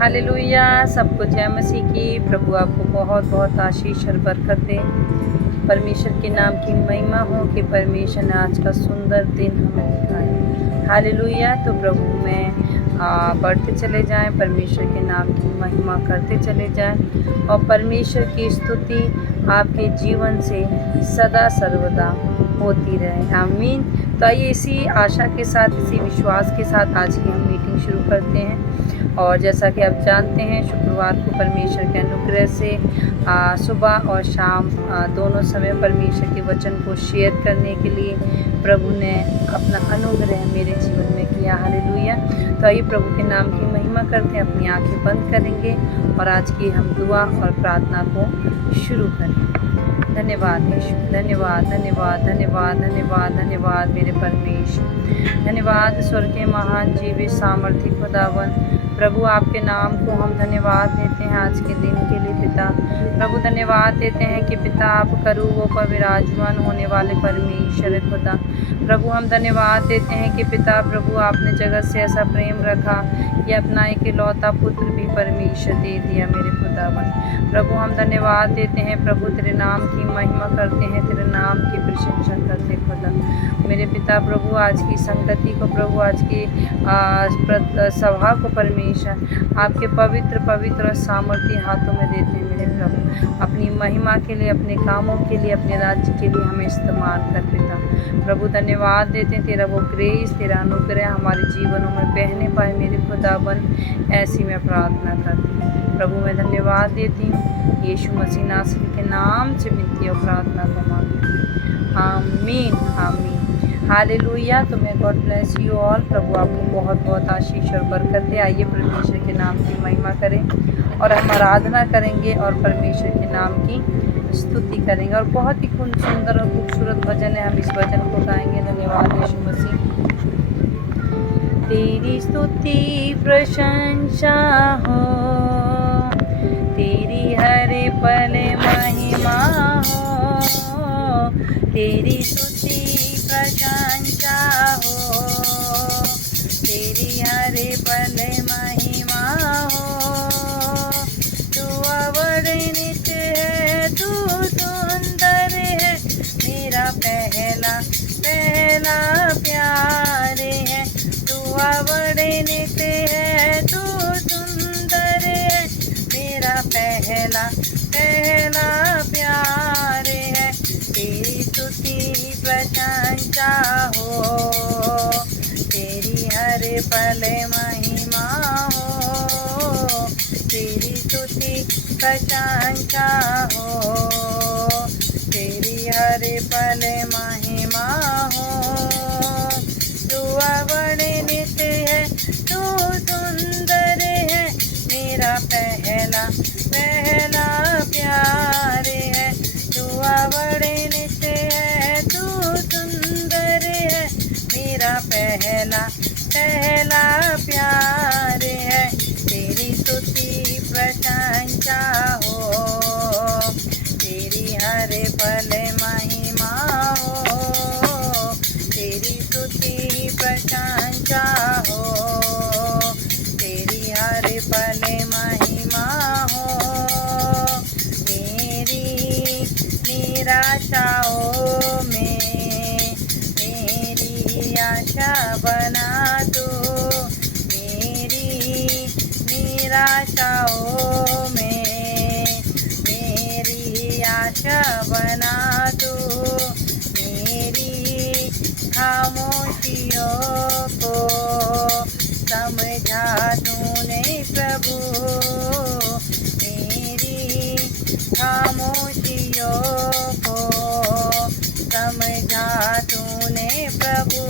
Hallelujah. सबको जय मसीह की। प्रभु आपको बहुत बहुत आशीष और बरकत दे। परमेश्वर के नाम की महिमा हो कि परमेश्वर ने आज का सुंदर दिन हमें दिखाया। हालेलुया। तो प्रभु में बढ़ते चले जाएं, परमेश्वर के नाम की महिमा करते चले जाएं और परमेश्वर की स्तुति आपके जीवन से सदा सर्वदा होती रहे। आमीन। तो आइए इसी आशा के साथ, इसी विश्वास के साथ आज की हम मीटिंग शुरू करते हैं। और जैसा कि आप जानते हैं, शुक्रवार को परमेश्वर के अनुग्रह से सुबह और शाम दोनों समय परमेश्वर के वचन को शेयर करने के लिए प्रभु ने अपना अनुग्रह मेरे जीवन में किया। हालेलुया। तो आइए प्रभु के नाम की महिमा करते हैं, अपनी आंखें बंद करेंगे और आज की हम दुआ और प्रार्थना को शुरू करेंगे। धन्यवाद यीशु, धन्यवाद धन्यवाद धन्यवाद धन्यवाद धन्यवाद मेरे परमेश्वर। धन्यवाद स्वर्ग के महान जीवित सामर्थी खुदावन। प्रभु आपके नाम को हम धन्यवाद देते हैं आज के दिन के लिए पिता। प्रभु धन्यवाद देते हैं कि पिता आप करूबों पर विराजमान होने वाले परमेश्वर खुदा। प्रभु हम धन्यवाद देते हैं कि पिता प्रभु आपने जगत से ऐसा प्रेम रखा कि अपना एक इकलौता पुत्र भी परमेश्वर दे दिया मेरे खुदावन। प्रभु हम धन्यवाद देते हैं प्रभु, तेरे नाम की महिमा करते हैं, तेरे नाम की प्रशंसा करते खुदा। मेरे पिता प्रभु आज की संगति को, प्रभु आज की सभा को परमेश्वर आपके पवित्र पवित्र और सामर्थी हाथों में देते हैं मेरे प्रभु। अपनी महिमा के लिए, अपने कामों के लिए, अपने राज्य के लिए हमें इस्तेमाल कर पिता। प्रभु धन्यवाद देते हैं, तेरा वो ग्रेस, तेरा अनुग्रह हमारे जीवनों में बहने पाए मेरे खुदावन। ऐसी मैं प्रार्थना करती हूँ प्रभु। मैं धन्यवाद देती हूँ यीशु मसीह नासरी के नाम से विनती और प्रार्थना को मांगती हूँ। आमीन आमीन। हालेलुया। तो मैं गॉड ब्लेस यू ऑल। प्रभु आपको बहुत बहुत आशीष और बरकत दे। आइए परमेश्वर के नाम की महिमा करें और हम आराधना करेंगे और परमेश्वर के नाम की स्तुति करेंगे। और बहुत ही सुंदर और खूबसूरत भजन है, हम इस भजन को गाएंगे। धन्यवाद यीशु मसीह। तेरी स्तुति प्रशंसा हो, तेरी हर पल महिमा हो, तेरी स्तुति प्रशंसा हो, तेरी हर पल महिमा हो। तू अवर्णित है, तू सुंदर है, मेरा पहला पहला प्यार है। तू अवर्णित है, तू सुंदर है, मेरा पहला पहला प्यार है। तेरी स्तुति प्रशंसा हो, तेरी हर पल महिमा हो, तेरी स्तुति प्रशंसा हो, तेरी हर पल महिमा हो। तू अवर्णित है, तू सुंदर है, मेरा पहला पहला प्यार है। तू अवर्णित है, तू सुंदर है, मेरा पहला पहला प्यार है। तेरी स्तुति प्रशंसा हो, तेरी हर पल महिमा हो, तेरी स्तुति प्रशंसा हो, तेरी हर पल महिमा हो। मेरी निराशाओं में मेरी आशा बना दो, मेरी निराशाओं में मेरी आशा बना दो, मेरी खामोशियों को समझा तूने प्रभु, मेरी खामोशियों को समझा तूने प्रभु।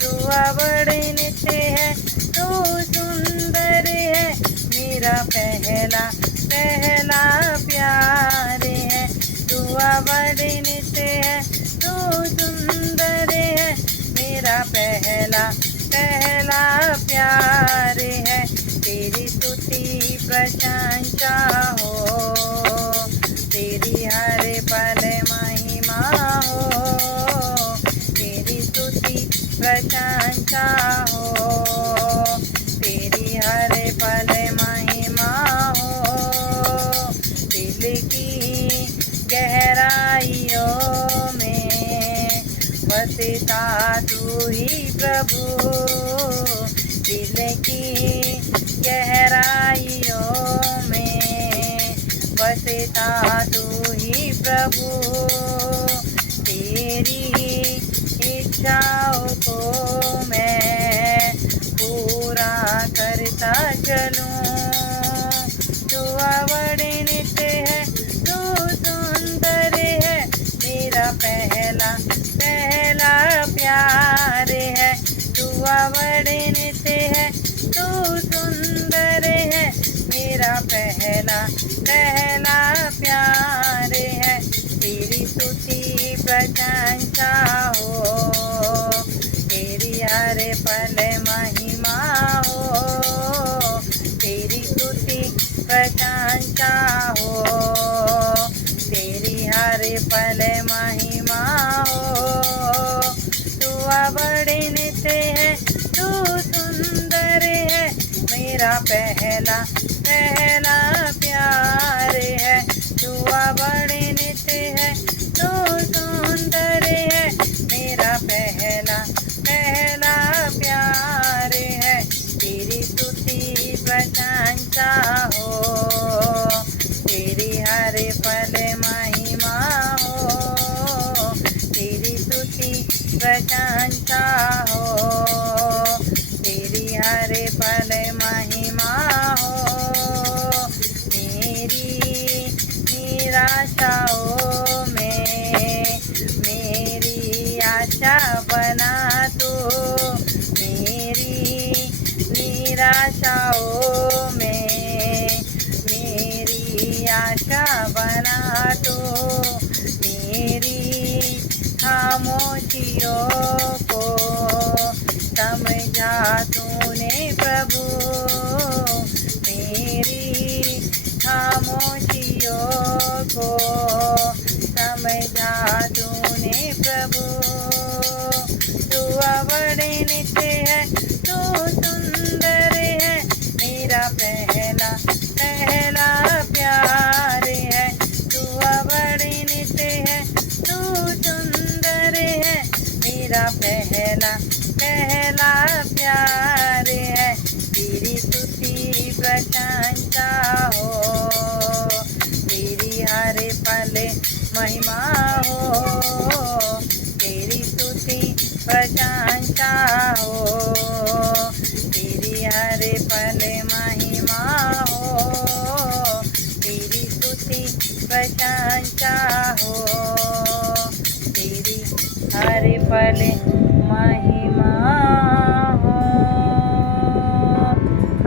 तू अवर्णित है, तू सुंदर है, मेरा पहला पहला प्यार है। तू अवर्णित है, तू सुंदर है, मेरा पहला पहला प्यार है। तेरी स्तुति प्रशंसा हो, तेरी हर पल महिमा हो, तेरी स्तुति प्रशंसा हो, तेरी हर पल बसता तू ही प्रभु दिल की गहराइयों में, बसता तू ही प्रभु तेरी इच्छाओं को मैं पूरा करता चलूं। तू अवर्णित है, तू सुंदर है, मेरा पहला पहला प्यार है। तू अवर्णित है, तू सुंदर है, मेरा पहला पहला प्यार है। तेरी स्तुति प्रशंसा हो, तेरी हर पल महिमा हो, तेरी स्तुति प्रशंसा हो, तेरी हर पल महिमा हो। तू अवर्णित है, तू सुंदर है, मेरा पहला पहला प्यार है। तू अवर्णित है, तू सुंदर है, मेरा पहला पहला प्यार है। तेरी स्तुति प्रशंसा हो, तेरी हर पल महिमा हो, तेरी स्तुति प्रशंसा हो, तेरी हर पल महिमा हो। मेरी निराशाओं में मेरी आशा बना तू, मेरी निराशाओं में मेरी आशा बना तू, मेरी खामोशियों को समझा तूने प्रभु, मेरी खामोशियों को समझा तूने प्रभु। तू अवर्णित है, तू सुंदर है, मेरा पहला पहला प्यार है। तू अवर्णित है, तू सुंदर है, मेरा पहला पहला प्यार है। तेरी स्तुति प्रशंसा हो, तेरी हर पल महिमा हो, तेरी स्तुति प्रशंसा हो, तेरी हर पल महिमा हो, तेरी स्तुति प्रशंसा हो, तेरी हर पल महिमा हो।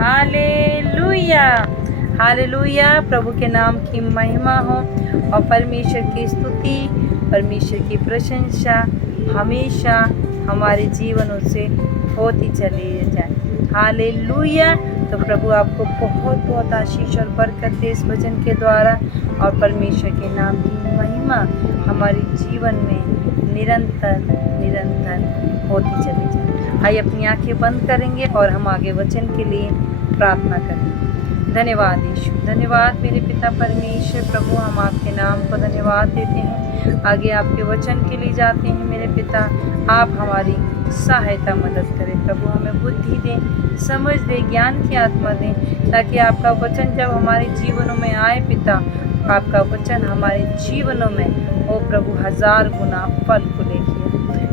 Hallelujah, hallelujah. प्रभु के नाम की महिमा हो और परमेश्वर की स्तुति, परमेश्वर की प्रशंसा हमेशा हमारे जीवनों से होती चली जाए। हालेलुया। तो प्रभु आपको बहुत बहुत आशीष और बरकत दे इस वचन के द्वारा, और परमेश्वर के नाम की महिमा हमारे जीवन में निरंतर निरंतर होती चली जाए। आइए अपनी आंखें बंद करेंगे और हम आगे वचन के लिए प्रार्थना करेंगे। धन्यवाद यीशु, धन्यवाद मेरे पिता परमेश्वर। प्रभु हम आपके नाम को धन्यवाद देते हैं, आगे आपके वचन के लिए जाते हैं। मेरे पिता आप हमारी सहायता मदद करें प्रभु, हमें बुद्धि दें, समझ दें, ज्ञान की आत्मा दें, ताकि आपका वचन जब हमारे जीवनों में आए पिता, आपका वचन हमारे जीवनों में ओ प्रभु 1000 गुना फल को लेके।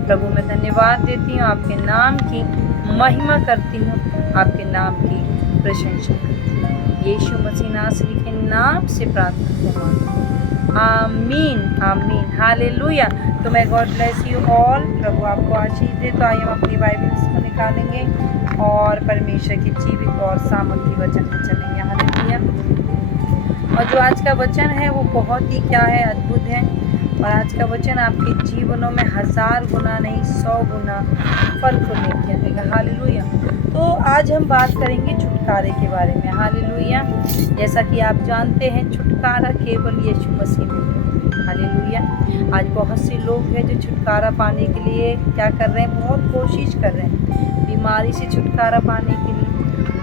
प्रभु मैं धन्यवाद देती हूँ, आपके नाम की महिमा करती हूँ, आपके नाम की प्रशंसा करती हूँ। यीशु मसीह नासरी के नाम से प्रार्थना करती, आमीन आमीन। हालेलुया। तो मैं गॉड ब्लेस यू ऑल। प्रभु आपको आशीष दे। तो आइए हम अपनी बाइबल्स को निकालेंगे और परमेश्वर की जीवित और सामर्थ्य वचन में चलेंगे। हालेलुया। और जो आज का वचन है वो बहुत ही क्या है, अद्भुत है। और आज का वचन आपके जीवनों में 1000 गुना नहीं 100 गुना फल को लेके आएगा। हालेलुया। तो आज हम बात करेंगे छुटकारे के बारे में। हालेलुया। जैसा कि आप जानते हैं छुटकारा केवल यीशु मसीह में है। हालेलुया। आज बहुत से लोग हैं जो छुटकारा पाने के लिए क्या कर रहे हैं, बहुत कोशिश कर रहे हैं। बीमारी से छुटकारा पाने के लिए,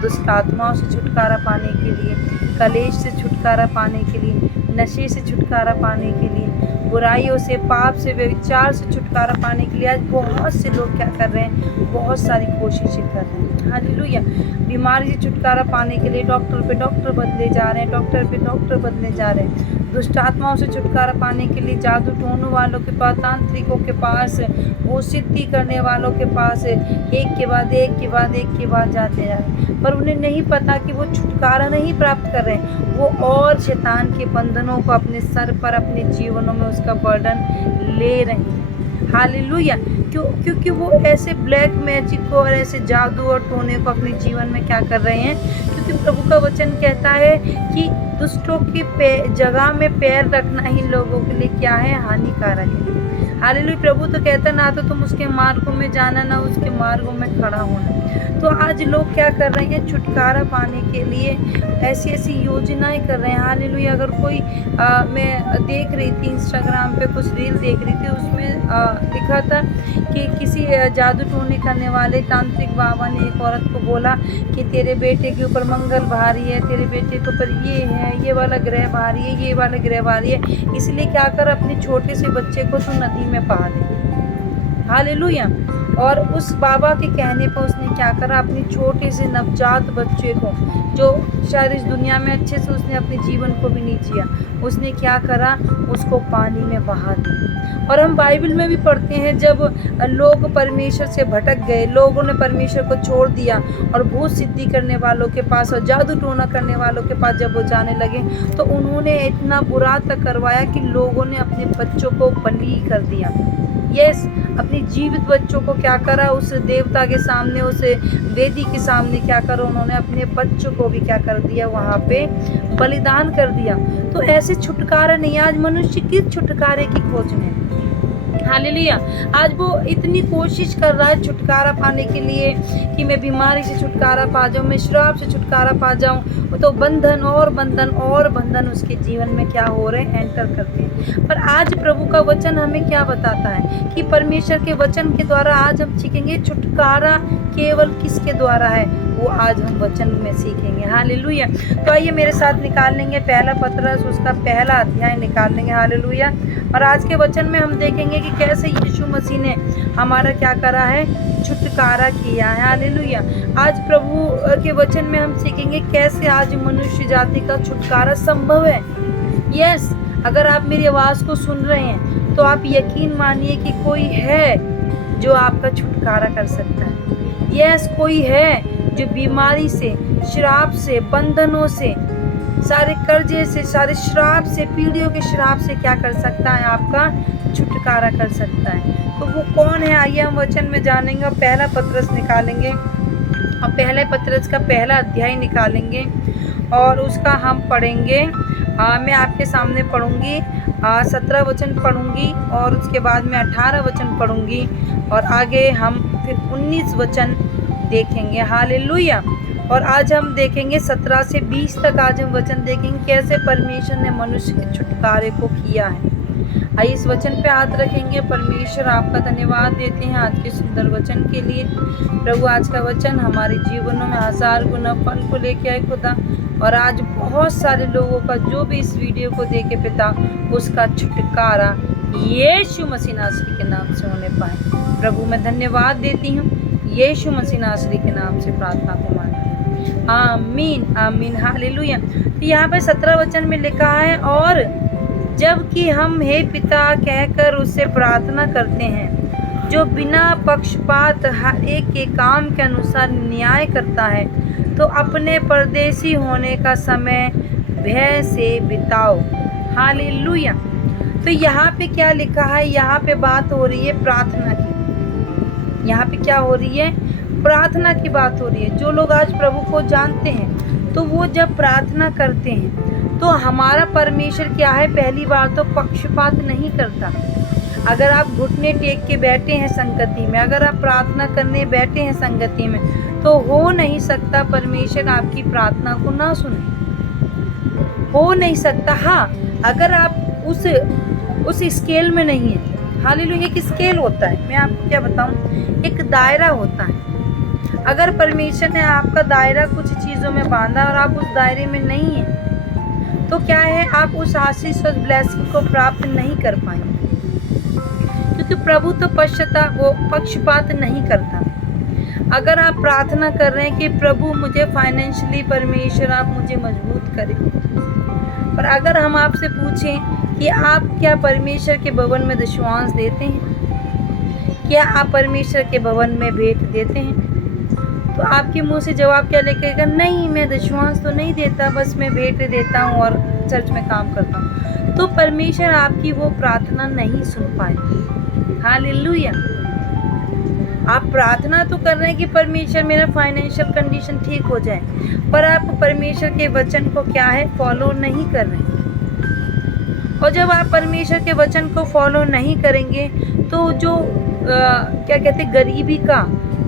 दुष्ट आत्माओं से छुटकारा पाने के लिए, कलेश से छुटकारा पाने के लिए, नशे से छुटकारा पाने के लिए बुराइयों से, पाप से, व्यभिचार से छुटकारा पाने के लिए आज बहुत से लोग क्या कर रहे हैं, बहुत सारी कोशिशें कर रहे हैं। हालेलुया। बीमारी से छुटकारा पाने के लिए डॉक्टर पे डॉक्टर बदले जा रहे हैं, डॉक्टर पे डॉक्टर बदले जा रहे हैं। दुष्ट आत्माओं से छुटकारा पाने के लिए जादू टोनों वालों के पास, तांत्रिकों के पास, वो सिद्धि करने वालों के पास एक के बाद एक के बाद एक के बाद जाते जा रहे हैं, पर उन्हें नहीं पता कि वो छुटकारा नहीं प्राप्त कर रहे हैं, वो और शैतान के बंधनों को अपने सर पर, अपने जीवनों में उसका बर्डन ले रहे हैं। हालेलुया। क्योंकि वो ऐसे ब्लैक मैजिक को और ऐसे जादू और टोने को अपने जीवन में क्या कर रहे हैं, क्योंकि प्रभु का वचन कहता है कि दुष्टों की जगह में पैर रखना ही लोगों के लिए क्या है, हानिकारक है। हालेलुया। प्रभु तो कहता ना तो तुम उसके मार्गों में जाना, ना उसके मार्गों में खड़ा होना। तो आज लोग क्या कर रहे हैं, छुटकारा पाने के लिए ऐसी ऐसी योजनाएं कर रहे हैं। हालेलुया। अगर कोई मैं देख रही थी इंस्टाग्राम पे, कुछ रील देख रही थी, उसमें लिखा था कि किसी जादू टोने करने वाले तांत्रिक बाबा ने एक औरत को बोला कि तेरे बेटे के ऊपर मंगल भारी है, तेरे बेटे के ऊपर ये है, ये वाला ग्रह भारी है, ये वाला ग्रह भारी है, इसलिए क्या कर अपने छोटे से बच्चे को तू नदी में बहा दे। हालेलुया। और उस बाबा के कहने पर उसने क्या करा, अपने छोटे से नवजात बच्चे को, जो शायद इस दुनिया में अच्छे से उसने अपने जीवन को भी नहीं जिया, उसने क्या करा, उसको पानी में बहा दिया। और हम बाइबल में भी पढ़ते हैं, जब लोग परमेश्वर से भटक गए, लोगों ने परमेश्वर को छोड़ दिया और भूत सिद्धि करने वालों के पास और जादू टोना करने वालों के पास जब वो जाने लगे, तो उन्होंने इतना बुरा तक करवाया कि लोगों ने अपने बच्चों को बलि कर दिया। यस, अपने जीवित बच्चों को क्या करा, उस देवता के सामने, उस वेदी के सामने क्या करा, उन्होंने अपने बच्चों को भी क्या कर दिया, वहाँ पे बलिदान कर दिया। तो ऐसे छुटकारा नहीं, आज मनुष्य किस छुटकारे की खोज में है। हालेलुया। आज वो इतनी कोशिश कर रहा है छुटकारा पाने के लिए कि मैं बीमारी से छुटकारा पा जाऊं, मैं श्राप से छुटकारा पा जाऊं, तो बंधन और बंधन और बंधन उसके जीवन में क्या हो रहे हैं, एंटर करते हैं। पर आज प्रभु का वचन हमें क्या बताता है कि परमेश्वर के वचन के द्वारा आज हम सीखेंगे छुटकारा केवल किसके द्वारा है, वो आज हम वचन में सीखेंगे। हालेलुया। तो आइए मेरे साथ निकाल लेंगे पहला पत्रस, उसका पहला अध्याय निकाल लेंगे। हालेलुया। और आज के वचन में हम देखेंगे कि कैसे यीशु मसीह ने हमारा क्या करा है, छुटकारा किया है। हालेलुया। आज प्रभु के वचन में हम सीखेंगे कैसे आज मनुष्य जाति का छुटकारा संभव है। यस, अगर आप मेरी आवाज़ को सुन रहे हैं तो आप यकीन मानिए कि कोई है जो आपका छुटकारा कर सकता है। यस, कोई है जो बीमारी से, श्राप से, बंधनों से, सारे कर्जे से, सारे श्राप से, पीढ़ियों के श्राप से क्या कर सकता है, आपका छुटकारा कर सकता है। तो वो कौन है, आइए हम वचन में जानेंगे और पहला पत्रस निकालेंगे और पहले पत्रस का पहला अध्याय निकालेंगे और उसका हम पढ़ेंगे। मैं आपके सामने पढ़ूंगी, 17 वचन पढ़ूंगी और उसके बाद में 18 वचन पढ़ूंगी और आगे हम फिर 19 वचन देखेंगे। हालेलुया। और आज हम देखेंगे 17 से 20 तक आज हम वचन देखेंगे कैसे परमेश्वर ने मनुष्य के छुटकारे को किया है। आइए इस वचन पे हाथ रखेंगे। परमेश्वर आपका धन्यवाद देते हैं आज के सुंदर वचन के लिए। प्रभु आज का वचन हमारे जीवनों में 1000 गुना फल को लेके आए खुदा, और आज बहुत सारे लोगों का जो भी इस वीडियो को देखे पिता, उसका छुटकारा यीशु मसीह नासरी के नाम से होने पाए। प्रभु मैं धन्यवाद देती हूँ, यीशु मसीह नासरी के नाम से प्रार्थना को मांगती हूँ। आमीन आमीन। हालेलुया। तो यहाँ पे 17 वचन में लिखा है, और जबकि हम हे पिता कहकर उससे प्रार्थना करते हैं, जो बिना पक्षपात हर एक के काम के अनुसार न्याय करता है, तो अपने परदेशी होने का समय भय से बिताओ। हालेलुया। तो यहाँ पे क्या लिखा है, यहाँ पे बात हो रही है प्रार्थना की। यहाँ पे क्या हो रही है, प्रार्थना की बात हो रही है। जो लोग आज प्रभु को जानते हैं, तो वो जब प्रार्थना करते हैं तो हमारा परमेश्वर क्या है, पहली बार तो पक्षपात नहीं करता। अगर आप घुटने टेक के बैठे हैं संगति में, अगर आप प्रार्थना करने बैठे हैं संगति में, तो हो नहीं सकता परमेश्वर आपकी प्रार्थना को ना सुने, हो नहीं सकता। हाँ, अगर आप उस स्केल में नहीं है। हालेलुया। एक स्केल होता है, मैं आपको क्या बताऊं, एक दायरा होता है। अगर परमेश्वर ने आपका दायरा कुछ चीज़ों में बांधा और आप उस दायरे में नहीं है, तो क्या है, आप उस आशीष और ब्लेसिंग को प्राप्त नहीं कर पाएंगे, क्योंकि प्रभु तो वो पक्षपात नहीं करता। अगर आप प्रार्थना कर रहे हैं कि प्रभु मुझे फाइनेंशियली, परमेश्वर आप मुझे मजबूत करें, पर अगर हम आपसे पूछें कि आप क्या परमेश्वर के भवन में दशमांश देते हैं, क्या आप परमेश्वर के भवन में भेंट देते हैं, तो आपके मुंह से जवाब क्या निकलेगा? नहीं, मैं दशमांश तो नहीं देता, बस मैं भेंट देता हूँ और चर्च में काम करता हूँ। तो परमेश्वर आपकी वो प्रार्थना नहीं सुन पाए। हालेलुया। आप प्रार्थना तो कर रहे हैं कि परमेश्वर मेरा फाइनेंशियल कंडीशन ठीक हो जाए, पर आप परमेश्वर के वचन को क्या है, फॉलो नहीं कर रहे हैं। और जब आप परमेश्वर के वचन को फॉलो नहीं करेंगे तो जो क्या कहते गरीबी का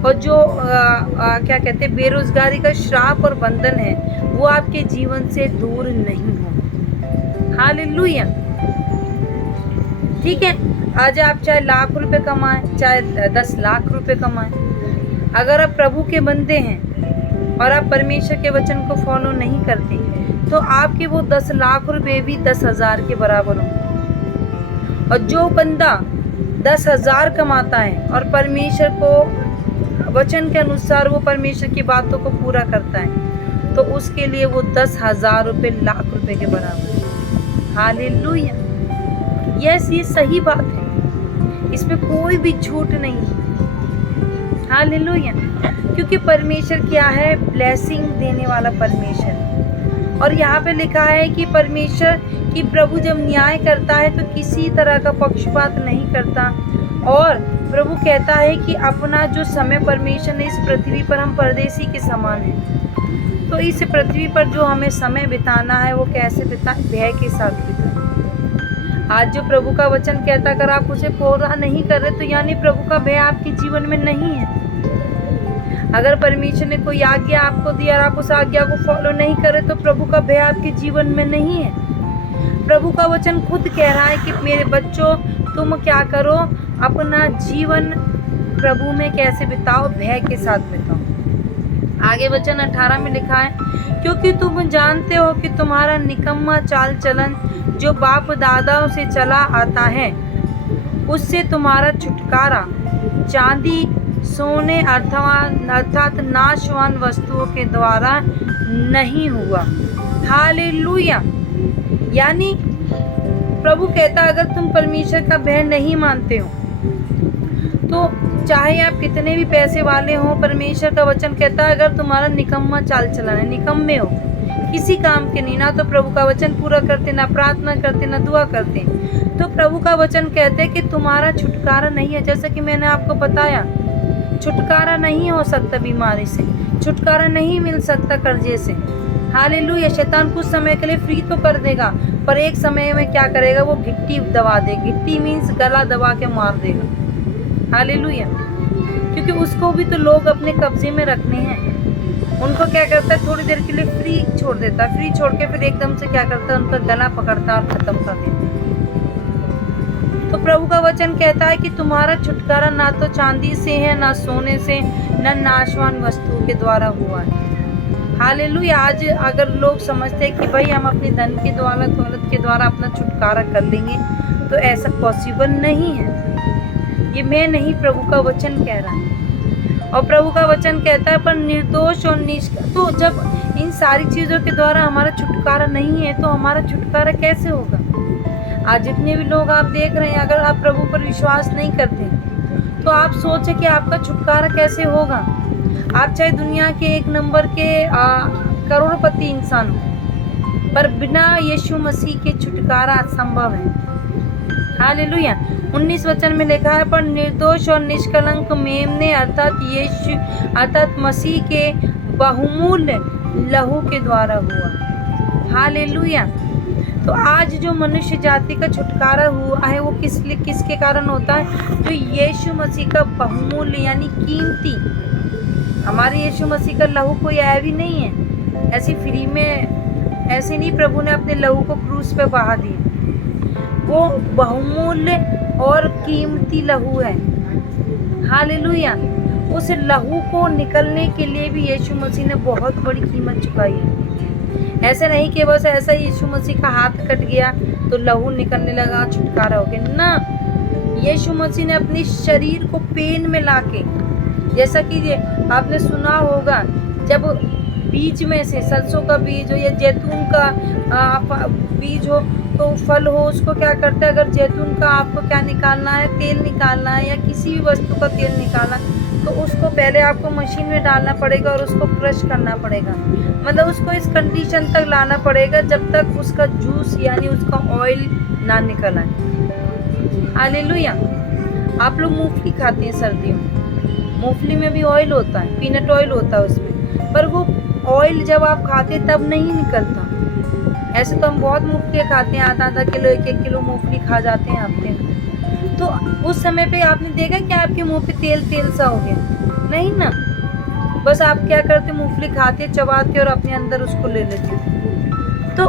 और जो क्या कहते बेरोजगारी का श्राप और बंधन है, वो आपके जीवन से दूर नहीं हो। हालेलुया। ठीक है, आज आप चाहे लाख रुपए कमाएं, चाहे 10 लाख रुपए कमाएं, अगर आप प्रभु के बंदे हैं और आप परमेश्वर के वचन को फॉलो नहीं करते, तो आपके वो 10 लाख रुपए भी 10,000 के बराबर होंगे। और जो बंदा 10,000 कमाता है और परमेश्वर को वचन के अनुसार वो परमेश्वर की बातों को पूरा करता है, तो उसके लिए वो 10,000 रुपए लाख रुपए के बराबर है। हालेलुया। यस, ये सही बात है, इसमें कोई भी झूठ नहीं है। हालेलुया। क्योंकि परमेश्वर क्या है, ब्लेसिंग देने वाला परमेश्वर। और यहाँ पे लिखा है कि परमेश्वर कि प्रभु जब न्याय करता है तो किसी तरह का पक्षपात नहीं करता। और प्रभु कहता है कि अपना जो समय परमेश्वर ने इस पृथ्वी पर, हम परदेसी के समान हैं, तो इस पृथ्वी पर जो हमें समय बिताना है वो कैसे बिताएं? भय के साथ बिताएं। आज जो प्रभु का वचन कहता है, अगर आप उसे पूरा नहीं कर रहे तो यानी प्रभु का भय आपके जीवन में नहीं है। अगर परमेश्वर ने कोई आज्ञा आपको दी और आप उस आज्ञा को फॉलो नहीं कर रहे तो प्रभु का भय आपके जीवन में नहीं है। प्रभु का वचन खुद कह रहा है कि मेरे बच्चों, तुम क्या करो, अपना जीवन प्रभु में कैसे बिताओ? भय के साथ बिताओ। आगे वचन 18 में लिखा है, क्योंकि तुम जानते हो कि तुम्हारा निकम्मा चाल चलन जो बाप दादाओं से चला आता है, उससे तुम्हारा छुटकारा चांदी, सोने अर्थात नाशवान वस्तुओं के द्वारा नहीं हुआ। हालेलुया। यानी प्रभु कहता, अगर तुम परमेश्वर का भय नहीं मानते हो तो चाहे आप कितने भी पैसे वाले हो, परमेश्वर का वचन कहता है अगर तुम्हारा निकम्मा चाल चलन है, निकम्मे हो, किसी काम के नहीं, ना तो प्रभु का वचन पूरा करते, ना प्रार्थना करते, ना दुआ करते, तो प्रभु का वचन कहते हैं कि तुम्हारा छुटकारा नहीं है। जैसा कि मैंने आपको बताया, छुटकारा नहीं हो सकता बीमारी से, छुटकारा नहीं मिल सकता कर्जे से। हालेलुया। शैतान कुछ समय के लिए फ्री तो कर देगा, पर एक समय में क्या करेगा, वो गिट्टी दबा दे। गिट्टी मीन्स गला दबा के मार देगा। हालेलुया। क्योंकि उसको भी तो लोग अपने कब्जे में रखने हैं। उनको क्या करता है, थोड़ी देर के लिए फ्री छोड़ देता है, फ्री छोड़ के फिर एकदम से क्या करता है, उनका गला पकड़ता और खत्म कर देता है। तो प्रभु का वचन कहता है कि तुम्हारा छुटकारा ना तो चांदी से है, ना सोने से, ना नाशवान वस्तुओं के द्वारा हुआ है। हालेलुया। आज अगर लोग समझते हैं कि भाई हम अपने धन की दौलत के द्वारा अपना छुटकारा कर लेंगे, तो ऐसा पॉसिबल नहीं है। ये मैं नहीं, प्रभु का वचन कह रहा है। और प्रभु का वचन कहता है, पर निर्दोष और तो जब इन सारी चीज़ों के द्वारा हमारा छुटकारा नहीं है, तो हमारा छुटकारा कैसे होगा? आज जितने भी लोग आप देख रहे हैं, अगर आप प्रभु पर विश्वास नहीं करते तो आप सोचें कि आपका छुटकारा कैसे होगा। आप चाहे दुनिया के 1 नंबर के करोड़पति इंसान हो, पर बिना यीशु मसीह के छुटकारा असंभव है। हालेलुया। 19 वचन में लिखा है, पर निर्दोष और निष्कलंक मेमने अर्थात मसीह के बहुमूल्य लहू के द्वारा हुआ। हालेलुया। तो आज जो मनुष्य जाति का छुटकारा हुआ है वो किसके कारण होता है? जो यीशु मसीह का बहुमूल्य यानी कीमती, हमारे यीशु मसीह का लहू कोई ऐवी नहीं है, ऐसी फ्री में ऐसे नहीं प्रभु ने अपने लहू को क्रूस पे बहा दिया। वो बहुमूल्य और कीमती लहू है। हालेलुया। उस लहू को निकलने के लिए भी यीशु मसीह ने बहुत बड़ी कीमत चुकाई है। ऐसे नहीं कि बस ऐसा ही यीशु मसीह का हाथ कट गया तो लहू निकलने लगा, छुटकारा हो गया ना। यीशु मसीह ने अपने शरीर को पेन में लाके, जैसा कि ये आपने सुना होगा, जब बीज में से सरसों का बीज हो या जैतून का बीज हो तो फल हो, उसको क्या करते हैं, अगर जैतून का आपको क्या निकालना है, तेल निकालना है या किसी भी वस्तु का तेल निकालना, तो उसको पहले आपको मशीन में डालना पड़ेगा और उसको क्रश करना पड़ेगा। मतलब उसको इस कंडीशन तक लाना पड़ेगा जब तक उसका जूस यानी उसका ऑयल ना निकल आए। हालेलुया। आप लोग मूंगफली खाते हैं सर्दियों में, मूंगफली में भी ऑयल होता है, पीनट ऑयल होता है उसमें, पर वो ऑयल जब आप खाते तब नहीं निकलता। ऐसे तो हम बहुत मूंगफली खाते हैं, आधा किलो 1 किलो मूंगफली खा जाते हैं हफ्ते में। तो उस समय पे आपने देखा कि आपके मुंह पे तेल तेल सा हो गया? नहीं ना। बस आप क्या करते, मूंगफली खाते, चबाते और अपने अंदर उसको ले लेते। तो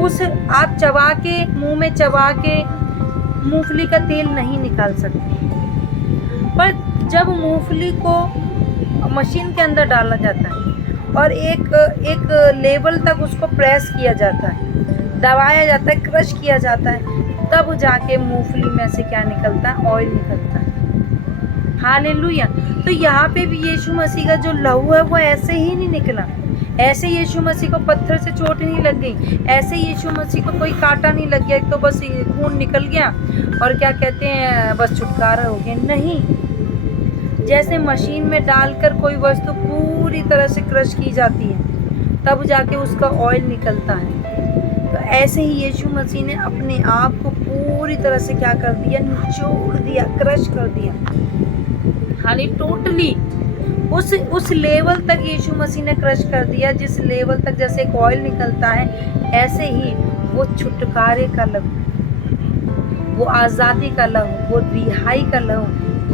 उस आप चबा के, मुंह में चबा के मूंगफली का तेल नहीं निकाल सकते। पर जब मूंगफली को मशीन के अंदर डाला जाता है और एक लेवल तक उसको प्रेस किया जाता है, दबाया जाता है, क्रश किया जाता है, तब जाके मूंगफली में से क्या निकलता है, ऑयल निकलता है। हालेलुया। तो यहाँ पे भी यीशु मसीह का जो लहू है वो ऐसे ही नहीं निकला, ऐसे यीशु मसीह को पत्थर से चोट नहीं लग गई, ऐसे यीशु मसीह को कोई कांटा नहीं लग गया तो बस खून निकल गया और क्या कहते हैं बस छुटकारा हो गया। नहीं, जैसे मशीन में डालकर कोई वस्तु पूरी तरह से क्रश की जाती है तब जाके उसका ऑयल निकलता है, तो ऐसे ही यीशु मसीह ने अपने आप को पूरी तरह से क्या कर दिया, निचोड़ दिया, क्रश कर दिया। हाली टोटली उस लेवल तक यीशु मसीह ने क्रश कर दिया, जिस लेवल तक जैसे एक ऑयल निकलता है, ऐसे ही वो छुटकारे का लहू, वो आज़ादी का लहू, वो रिहाई का लहू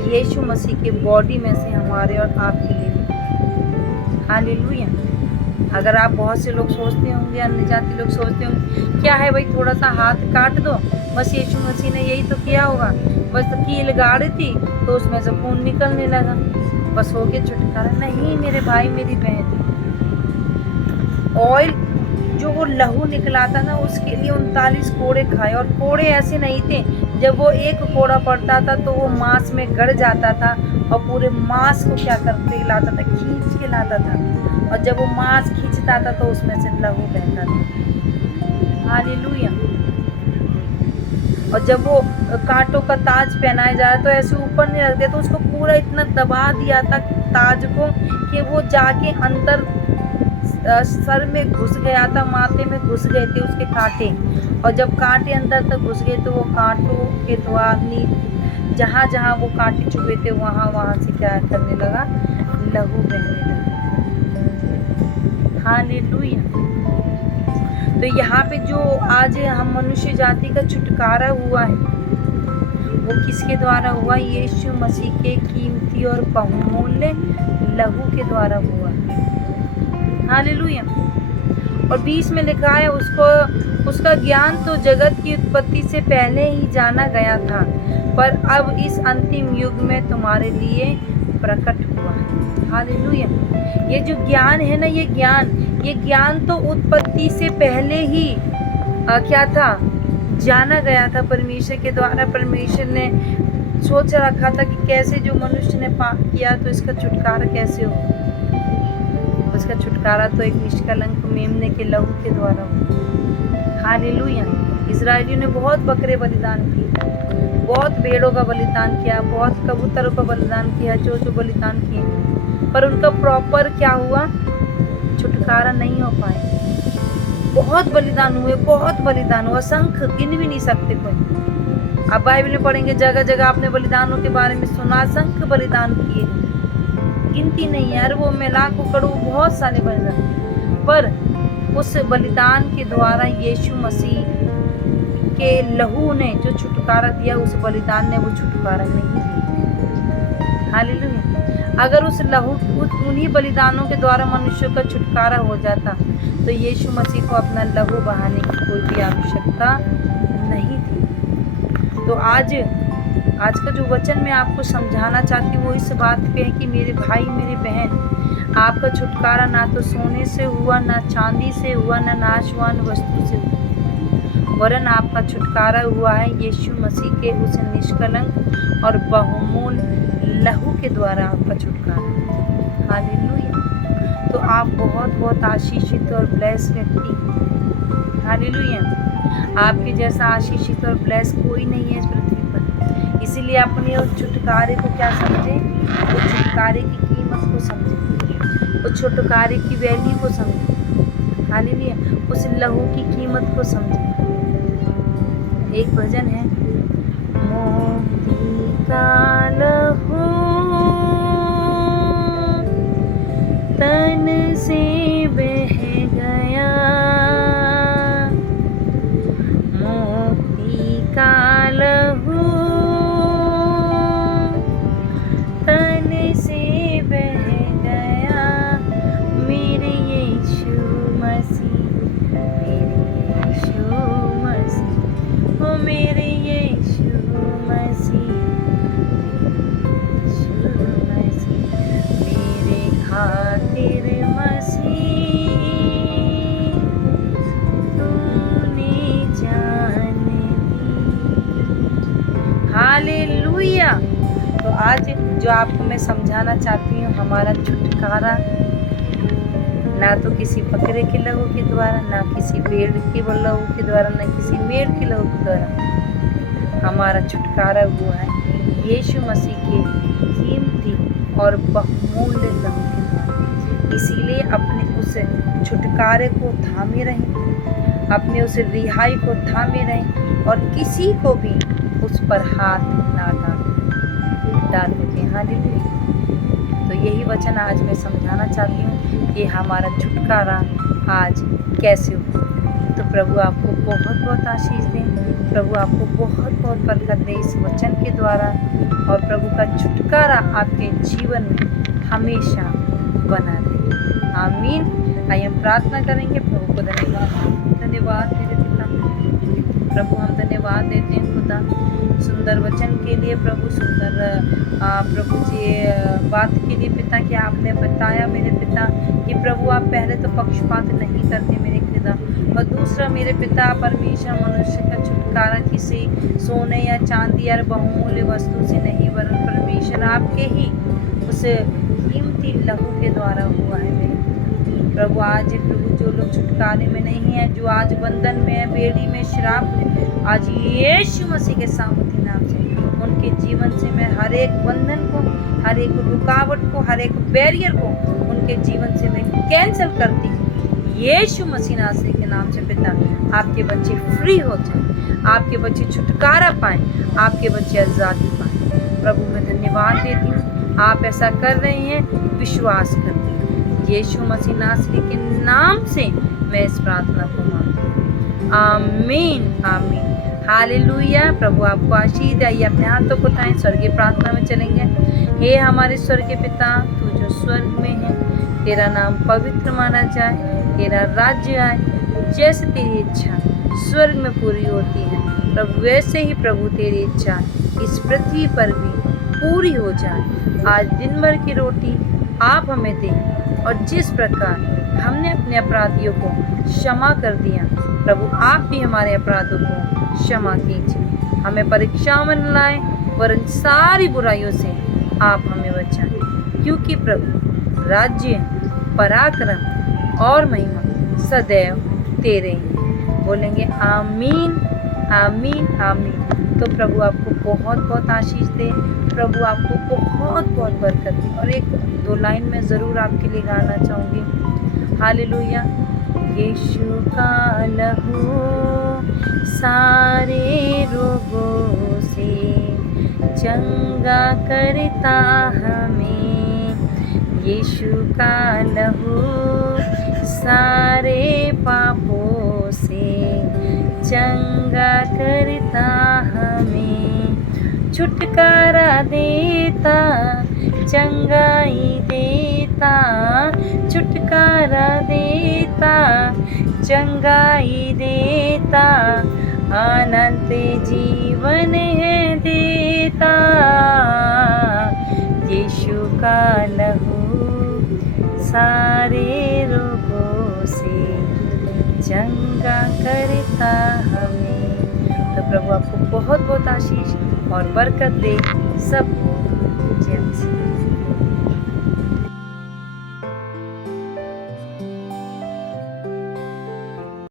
यीशु मसीह के बॉडी में से हमारे और आपके लिए। हालेलुया। अगर आप बहुत से लोग सोचते होंगे, अन्य जाति लोग सोचते होंगे क्या है भाई, थोड़ा सा हाथ काट दो, बस यीशु मसीह ने यही तो किया होगा, बस तो कील गाड़ी थी तो उसमें से खून निकलने लगा, बस हो गया छुटकारा। नहीं मेरे भाई मेरी बहन, ऑयल जो वो लहू निकला था ना, उसके लिए 39 कोड़े खाए, और कोड़े ऐसे नहीं थे, जब वो एक कोड़ा पड़ता था तो वो मांस में गड़ जाता था और पूरे मांस को क्या करके लाता था, खींच के लाता था, और जब वो मांस खींचता था तो उसमें से लहू बहता था। हालेलुया। और जब वो कांटों का ताज पहनाया जाए तो ऐसे ऊपर नहीं रखते, तो उसको पूरा इतना दबा दिया था ताज को कि वो जाके अंदर सर में घुस गया था, माथे में घुस गए थे उसके कांटे, और जब कांटे अंदर तक घुस गए तो वो कांटों के द्वार जहाँ जहाँ वो कांटे चुभे थे वहाँ से क्या करने लगा, लहू बहने लगा। हालेलुया। तो यहाँ पे जो आज हम मनुष्य जाति का छुटकारा हुआ है वो किसके द्वारा हुआ, यीशु मसीह के कीमती और बहुमूल्य लहू के द्वारा हुआ। हालेलुया। और 20 में लिखा है, उसका ज्ञान तो जगत की उत्पत्ति से पहले ही जाना गया था, पर अब इस अंतिम युग में तुम्हारे लिए प्रकट हुआ है। हालेलुया। ये जो ज्ञान है ना, ये ज्ञान तो उत्पत्ति से पहले ही क्या था, जाना गया था परमेश्वर के द्वारा। परमेश्वर ने सोच रखा था कि कैसे जो मनुष्य ने पाप किया तो इसका छुटकारा कैसे हो। उसका छुटकारा तो एक निष्कलंक मेमने के लहू के द्वारा हो। हालेलुया। इजराइलियों ने बहुत बकरे बलिदान किए, बहुत भेड़ों का बलिदान किया, बहुत कबूतरों का बलिदान किया, जो बलिदान किए, पर उनका प्रॉपर क्या हुआ, छुटकारा नहीं हो पाए। बहुत बलिदान हुए, बहुत बलिदान हुआ, असंख्य, गिन भी नहीं सकते कोई। आप बाइबल में पढ़ेंगे, जगह जगह आपने बलिदानों के बारे में सुना, असंख्य बलिदान किए, गिनती नहीं है, वो में लाखों करोड़ बहुत सारे बलिदान, पर उस बलिदान के द्वारा यीशु मसीह के लहू ने जो छुटकारा दिया, उस बलिदान ने वो छुटकारा नहीं दिया। हालेलुया। अगर उस लहू, उन्हीं बलिदानों के द्वारा मनुष्य का छुटकारा हो जाता तो यीशु मसीह को अपना लहू बहाने की कोई भी आवश्यकता नहीं थी। तो आज का जो वचन मैं आपको समझाना चाहती हूँ वो इस बात पे है कि मेरे भाई मेरे बहन, आपका छुटकारा ना तो सोने से हुआ, ना चांदी से हुआ, ना नाशवान वस्तु से हुआ, वरन आपका छुटकारा हुआ है यीशु मसीह के उस निष्कलंक और बहुमूल्य लहू के द्वारा आपका छुटकारा। हालेलुया। तो आप बहुत बहुत आशीषित और ब्लेस व्यक्ति। हालेलुया। आपके जैसा आशीषित और ब्लेस कोई नहीं है इस पृथ्वी पर। इसीलिए अपने उस छुटकारे को क्या समझे, उस छुटकारे की कीमत को समझे, उस छुटकारे की वैल्यू को समझे। हालेलुया। उस लहू की कीमत को समझे। एक भजन है, मोती का लहू तन से बह गया, मोती का लहू तन से बह गया, मेरे यीशु मसीह, मेरे यीशु मसीह, ओ मेरे यीशु मसीह, यीशु मसीह, मेरे खातिर मसीह तूने जान दी। हालेलुया। तो आज जो आपको मैं समझाना चाहती हूँ, हमारा छुटकारा ना तो किसी बकरे के लहू के द्वारा, ना किसी भेड़ के लहू के द्वारा, ना किसी मेढ़ के लहू के द्वारा। हमारा छुटकारा हुआ है यीशु मसीह के कीमती और बहुमूल्य लहू के द्वारा। इसीलिए अपने उस छुटकारे को थामे रहें, अपने उस रिहाई को थामे रहें और किसी को भी उस पर हाथ ना डाल दें। हालेलुया। तो यही वचन आज मैं समझाना चाहती हूँ कि हमारा छुटकारा आज कैसे हो। तो प्रभु आपको बहुत बहुत आशीष दें, प्रभु आपको बहुत बहुत बरकत दे इस वचन के द्वारा, और प्रभु का छुटकारा आपके जीवन में हमेशा बना रहे। आमीन। आइए हम प्रार्थना करेंगे। प्रभु को धन्यवाद मेरे पिता। प्रभु हम धन्यवाद देते हैं खुदा सुंदर वचन के लिए, प्रभु सुंदर प्रभु जी बात के लिए पिता, कि आपने बताया मेरे पिता कि प्रभु आप पहले तो पक्षपात नहीं करते मेरे पिता, और दूसरा मेरे पिता परमेश्वर मनुष्य का छुटकारा किसी सोने या चांदी या बहुमूल्य वस्तु से नहीं, वरन परमेश्वर आपके ही उस कीमती लहू के द्वारा हुआ है मेरे प्रभु। आज प्रभु जो लोग छुटकारे में नहीं है, जो आज बंधन में है, बेड़ी में, श्राप में, आज यीशु मसीह के सामर्थ्य नाम से उनके जीवन से मैं हर एक बंधन को, हर एक रुकावट को, हर एक बैरियर को उनके जीवन से मैं कैंसिल करती हूँ यीशु मसीह नासरी के नाम से। पिता आपके बच्चे फ्री हो जाए, आपके बच्चे छुटकारा पाएं, आपके बच्चे आज़ादी पाएं। प्रभु मैं धन्यवाद देती हूँ, आप ऐसा कर रहे हैं, विश्वास करती हूँ। यीशु मसीह नासरी के नाम से मैं इस प्रार्थना को मांगती हूँ। आमीन आमीन। हालेलुया। प्रभु आपको आशीष दे। आइए अपने हाथों को उठाएं, स्वर्गीय प्रार्थना में चलेंगे। हे हमारे स्वर्गीय पिता, तू जो स्वर्ग में है, तेरा नाम पवित्र माना जाए, तेरा राज्य आए, जैसे तेरी इच्छा स्वर्ग में पूरी होती है प्रभु, वैसे ही प्रभु तेरी इच्छा इस पृथ्वी पर भी पूरी हो जाए। आज दिन भर की रोटी आप हमें दें, और जिस प्रकार हमने अपने अपराधियों को क्षमा कर दिया, प्रभु आप भी हमारे अपराधों को क्षमा कीजिए। हमें परीक्षा में न लाएं, वरन सारी बुराइयों से आप हमें बचाएं, क्योंकि प्रभु राज्य, पराक्रम और महिमा सदैव तेरे हैं। बोलेंगे आमीन आमीन आमीन। तो प्रभु आपको बहुत बहुत आशीष दे, प्रभु आपको बहुत बहुत बरकत दे। और एक दो लाइन में ज़रूर आपके लिए गाना चाहूँगी। हालेलुया। यीशु का लहू सारे रोगों से चंगा करता हमें, यीशु का लहू सारे पापों से चंगा करता हमें, छुटकारा देता, चंगाई देता, छुटकारा देता, चंगाई देता, अनंत जीवन है देता। यीशु का लहू सारे रोगों से चंगा करता हमें। तो प्रभु आपको बहुत बहुत आशीष और बरकत दे सबको।